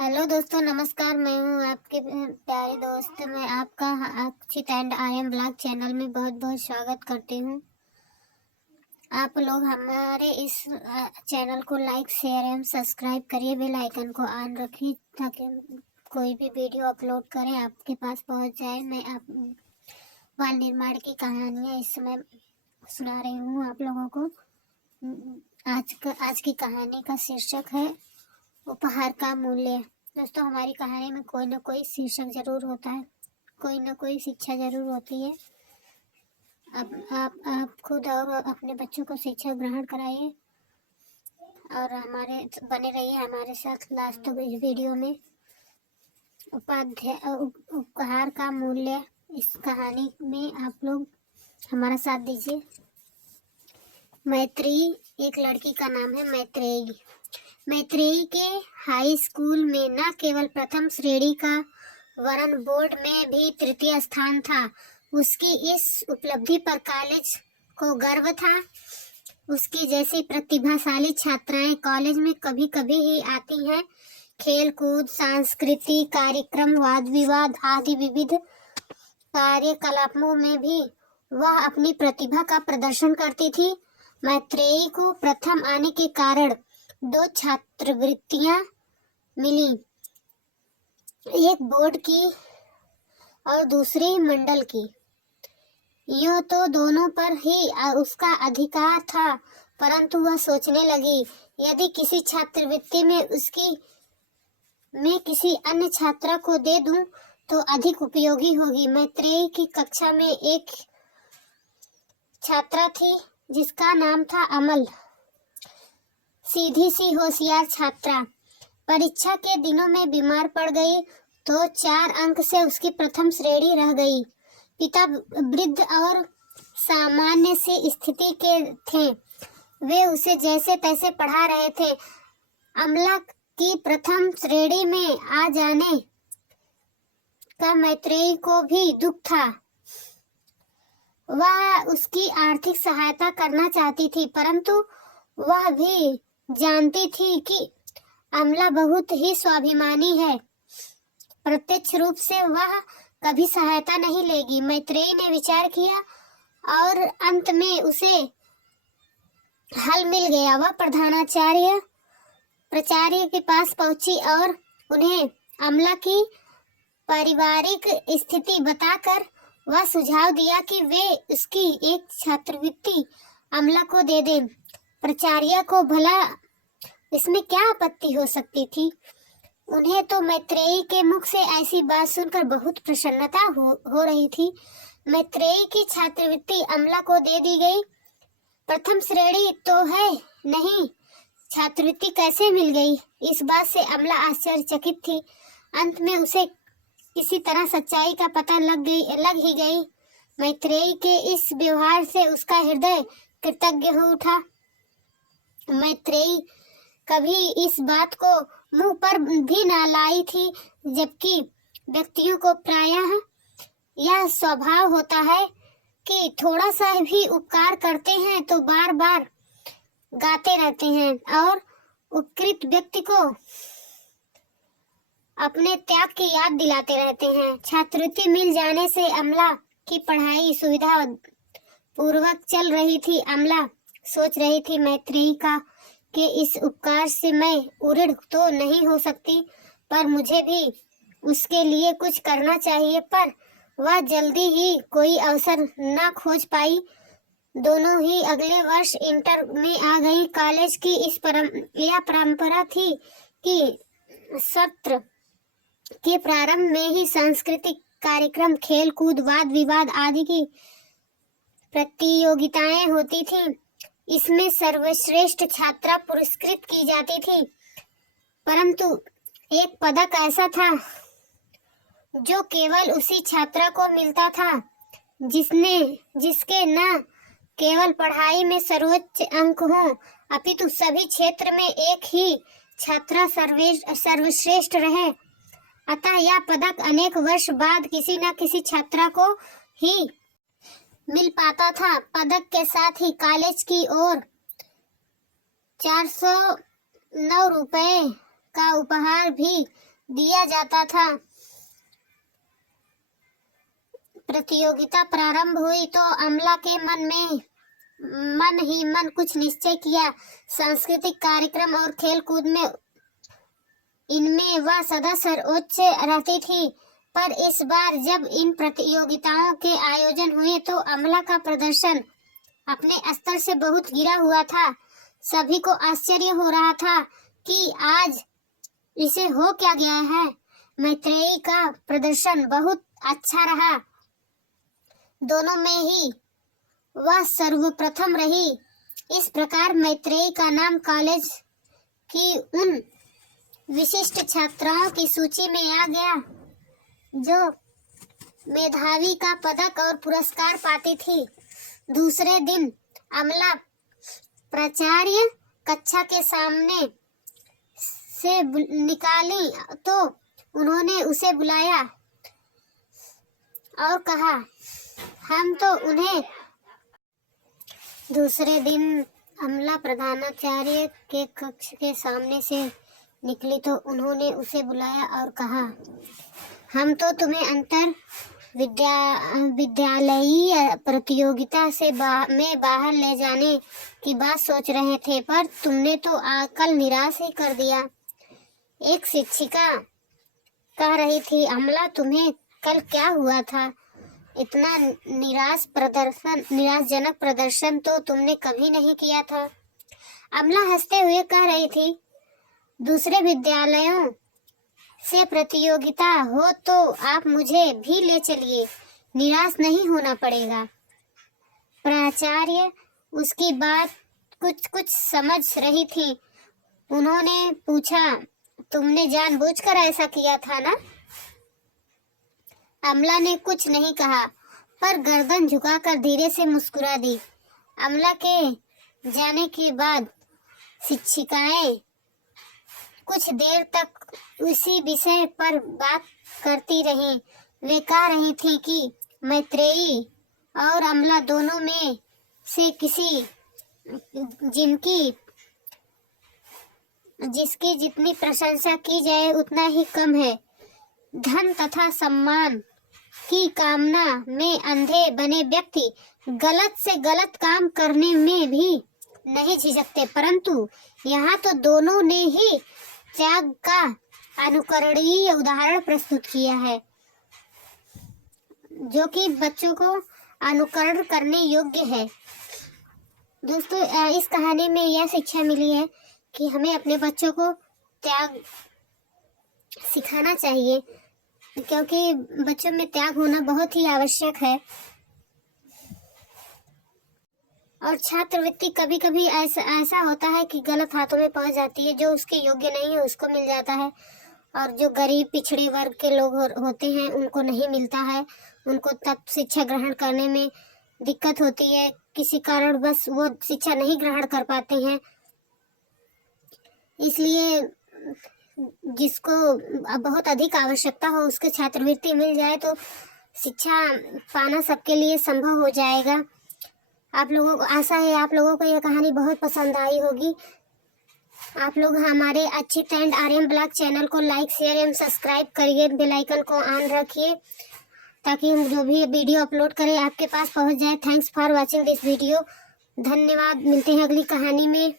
Hello दोस्तों, नमस्कार। मैं हूँ आपके प्यारे दोस्त। मैं आपका अक्षित and I am blog channel में बहुत बहुत स्वागत करती हूँ। आप लोग हमारे इस चैनल को लाइक, शेयर एवं सब्सक्राइब करिए। बेल आइकन को ऑन रखिए ताकि कोई भी वीडियो अपलोड करें आपके पास पहुँच जाए। मैं आप बाल निर्माण की कहानियाँ इस समय सुना रही हूँ आप लोगों को। आज की कहानी का शीर्षक है उपहार का मूल्य। दोस्तों, हमारी कहानी में कोई ना कोई शीर्षक जरूर होता है, कोई ना कोई शिक्षा जरूर होती है। आप खुद और अपने बच्चों को शिक्षा ग्रहण कराइए और हमारे बने रहिए हमारे साथ लास्ट तक इस वीडियो में। उपहार का मूल्य, इस कहानी में आप लोग हमारा साथ दीजिए। मैत्रेयी, एक लड़की का नाम है मैत्रेयी। मैत्रेयी के हाई स्कूल में न केवल प्रथम श्रेणी का वरन बोर्ड में भी तृतीय स्थान था। उसकी इस उपलब्धि पर कॉलेज को गर्व था। उसकी जैसी प्रतिभाशाली छात्राएं कॉलेज में कभी कभी ही आती हैं। खेल कूद, सांस्कृतिक कार्यक्रम, वाद विवाद आदि विविध कार्यकलापों में भी वह अपनी प्रतिभा का प्रदर्शन करती थी। मैत्रेयी को प्रथम आने के कारण 2 छात्रवृत्तियां मिली, एक बोर्ड की और दूसरी मंडल की। यूं तो दोनों पर ही उसका अधिकार था, परंतु वह सोचने लगी, यदि किसी छात्रवृत्ति में किसी अन्य छात्रा को दे दूं तो अधिक उपयोगी होगी। मैत्रेयी की कक्षा में एक छात्रा थी जिसका नाम था अमल। सीधी सी होशियार छात्रा। परीक्षा के दिनों में बीमार पड़ गई तो 4 अंक से उसकी प्रथम श्रेणी रह गई। पिता वृद्ध और सामान्य सी स्थिति के थे। वे उसे जैसे तैसे पढ़ा रहे थे। अमला की प्रथम श्रेणी में आ जाने का मैत्रेयी को भी दुख था। वह उसकी आर्थिक सहायता करना चाहती थी, परंतु वह भी जानती थी कि अमला बहुत ही स्वाभिमानी है। प्रत्यक्ष रूप से वह कभी सहायता नहीं लेगी। मैत्रेयी ने विचार किया और अंत में उसे हल मिल गया। वह प्राचार्य के पास पहुंची और उन्हें अमला की पारिवारिक स्थिति बताकर वह सुझाव दिया कि वे उसकी एक छात्रवृत्ति अमला को दे दें। प्राचार्य को भला इसमें क्या आपत्ति हो सकती थी। उन्हें तो मैत्रेयी के मुख से ऐसी बात सुनकर बहुत प्रसन्नता हो रही थी। मैत्रेयी की छात्रवृत्ति अमला को दे दी गई। प्रथम श्रेणी तो है नहीं, छात्रवृत्ति कैसे मिल गई, इस बात से अमला आश्चर्यचकित थी। अंत में उसे किसी तरह सच्चाई का पता लग ही गई। मैत्रेयी के इस व्यवहार से उसका हृदय कृतज्ञ हो उठा। मैत्रेयी कभी इस बात को मुंह पर भी न लाई थी, जबकि व्यक्तियों को प्रायः यह स्वभाव होता है कि थोड़ा सा भी उपकार करते हैं तो बार बार गाते रहते हैं और उपकृत व्यक्ति को अपने त्याग की याद दिलाते रहते हैं। छात्रवृत्ति मिल जाने से अमला की पढ़ाई सुविधा पूर्वक चल रही थी। अमला सोच रही थी, मैत्रेयी का के इस उपकार से मैं उऋण तो नहीं हो सकती, पर मुझे भी उसके लिए कुछ करना चाहिए। पर वह जल्दी ही कोई अवसर न खोज पाई। दोनों ही अगले वर्ष इंटर में आ गई। कॉलेज की यह परंपरा थी कि सत्र के प्रारंभ में ही सांस्कृतिक कार्यक्रम, खेल कूद, वाद विवाद आदि की प्रतियोगिताएं होती थीं। इसमें सर्वश्रेष्ठ छात्रा पुरस्कृत की जाती थी, परंतु एक पदक ऐसा था जो केवल उसी छात्रा को मिलता था जिसके न केवल पढ़ाई में सर्वोच्च अंक हो, अपितु सभी क्षेत्र में एक ही छात्रा सर्वश्रेष्ठ रहे। अतः यह पदक अनेक वर्ष बाद किसी न किसी छात्रा को ही मिल पाता था। पदक के साथ ही कॉलेज की ओर 409 रुपए का उपहार भी दिया जाता था। प्रतियोगिता प्रारंभ हुई तो अमला के मन ही मन कुछ निश्चय किया। सांस्कृतिक कार्यक्रम और खेल कूद में इनमें वह सदा सर्वोच्च रहती थी, पर इस बार जब इन प्रतियोगिताओं के आयोजन हुए तो अमला का प्रदर्शन अपने स्तर से बहुत गिरा हुआ था। सभी को आश्चर्य हो रहा था कि आज इसे हो क्या गया है। मैत्रेयी का प्रदर्शन बहुत अच्छा रहा, दोनों में ही वह सर्वप्रथम रही। इस प्रकार मैत्रेयी का नाम कॉलेज की उन विशिष्ट छात्राओं की सूची में आ गया जो मेधावी का पदक और पुरस्कार पाती थी। दूसरे दिन अमला प्राचार्य कक्षा के सामने से निकाली तो उन्होंने उसे बुलाया और कहा, हम तो उन्हें। दूसरे दिन अमला प्रधानाचार्य के कक्ष के सामने से निकली तो उन्होंने उसे बुलाया और कहा, हम तो तुम्हें अंतर विद्यालयीय प्रतियोगिता से में बाहर ले जाने की बात सोच रहे थे, पर तुमने तो कल निराश ही कर दिया। एक शिक्षिका कह रही थी, अमला तुम्हें कल क्या हुआ था? इतना निराशजनक प्रदर्शन तो तुमने कभी नहीं किया था। अमला हंसते हुए कह रही थी, दूसरे विद्यालयों से प्रतियोगिता हो तो आप मुझे भी ले चलिए, निराश नहीं होना पड़ेगा। प्राचार्य उसकी बात कुछ समझ रही थी। उन्होंने पूछा, तुमने जानबूझकर ऐसा किया था ना? अमला ने कुछ नहीं कहा, पर गर्दन झुकाकर धीरे से मुस्कुरा दी। अमला के जाने के बाद शिक्षिकाएं कुछ देर तक उसी विषय पर बात करती रहीं। वे कह रही थीं कि मैत्रेयी और अमला दोनों में से किसी जिसकी जितनी प्रशंसा की जाए उतना ही कम है। धन तथा सम्मान की कामना में अंधे बने व्यक्ति गलत से गलत काम करने में भी नहीं झिझकते, परंतु यहाँ तो दोनों ने ही त्याग का अनुकरणीय उदाहरण प्रस्तुत किया है, जो कि बच्चों को अनुकरण करने योग्य है। दोस्तों, इस कहानी में यह शिक्षा मिली है कि हमें अपने बच्चों को त्याग सिखाना चाहिए, क्योंकि बच्चों में त्याग होना बहुत ही आवश्यक है। और छात्रवृत्ति कभी कभी ऐसा होता है कि गलत हाथों में पहुंच जाती है, जो उसके योग्य नहीं है उसको मिल जाता है, और जो गरीब पिछड़े वर्ग के लोग होते हैं उनको नहीं मिलता है। उनको तब शिक्षा ग्रहण करने में दिक्कत होती है, किसी कारण बस वो शिक्षा नहीं ग्रहण कर पाते हैं। इसलिए जिसको बहुत अधिक आवश्यकता हो उसके छात्रवृत्ति मिल जाए तो शिक्षा पाना सबके लिए संभव हो जाएगा। आप लोगों को आशा है आप लोगों को यह कहानी बहुत पसंद आई होगी। आप लोग हमारे अच्छी ट्रेंड आर्यन ब्लॉग चैनल को लाइक शेयर एवं सब्सक्राइब करिए, बेल आइकन को ऑन रखिए ताकि हम जो भी वीडियो अपलोड करें आपके पास पहुंच जाए। Thanks for watching this video. धन्यवाद। मिलते हैं अगली कहानी में।